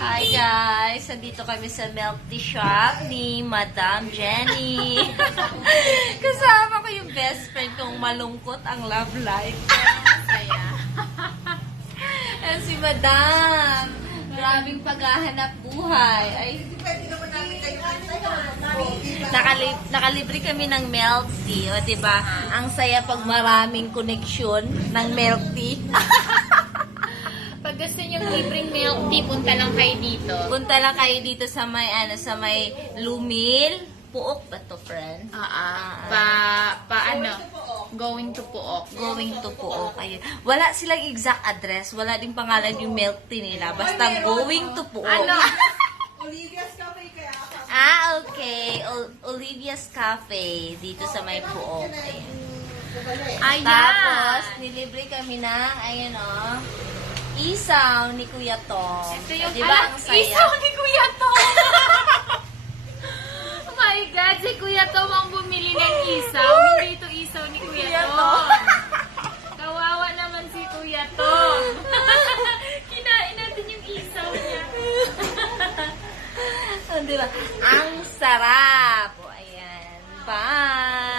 Hi guys! Nandito kami sa milk tea shop ni Madam Jenny. Kasama ko yung best friend kong malungkot ang love life. Saya. Si Madam. Grabing paghahanap buhay. Ay, Pwede naman namin kayo nakalibre kami ng milk tea. O, diba? Ang saya pag maraming connection ng milk tea. Pag gusto nyo libreng milk tea, punta lang kayo dito. Punta lang kayo dito sa may, sa may Lumil. Puok ba to, friend? Going to Puok. Going to Puok. Ayun. Wala silang exact address. Wala din pangalan yung milk tea nila. Basta going to Puok. Ano? Olivia's Cafe kaya ako. Okay. Olivia's Cafe. Dito sa may Puok. Ayun. Ayan. Tapos, nilibre kami ng, ayun o, isaw ni Kuya Tom. Ito yung, diba ang saya? isaw ni Kuya Tom! Oh my God, si Kuya Tom ang bumili ng isaw. Hindi ito isaw ni Kuya Tom. Kawawa naman si Kuya Tom. Kinain natin yung isaw niya. Diba? Ang sarap. O, ayan. Bye!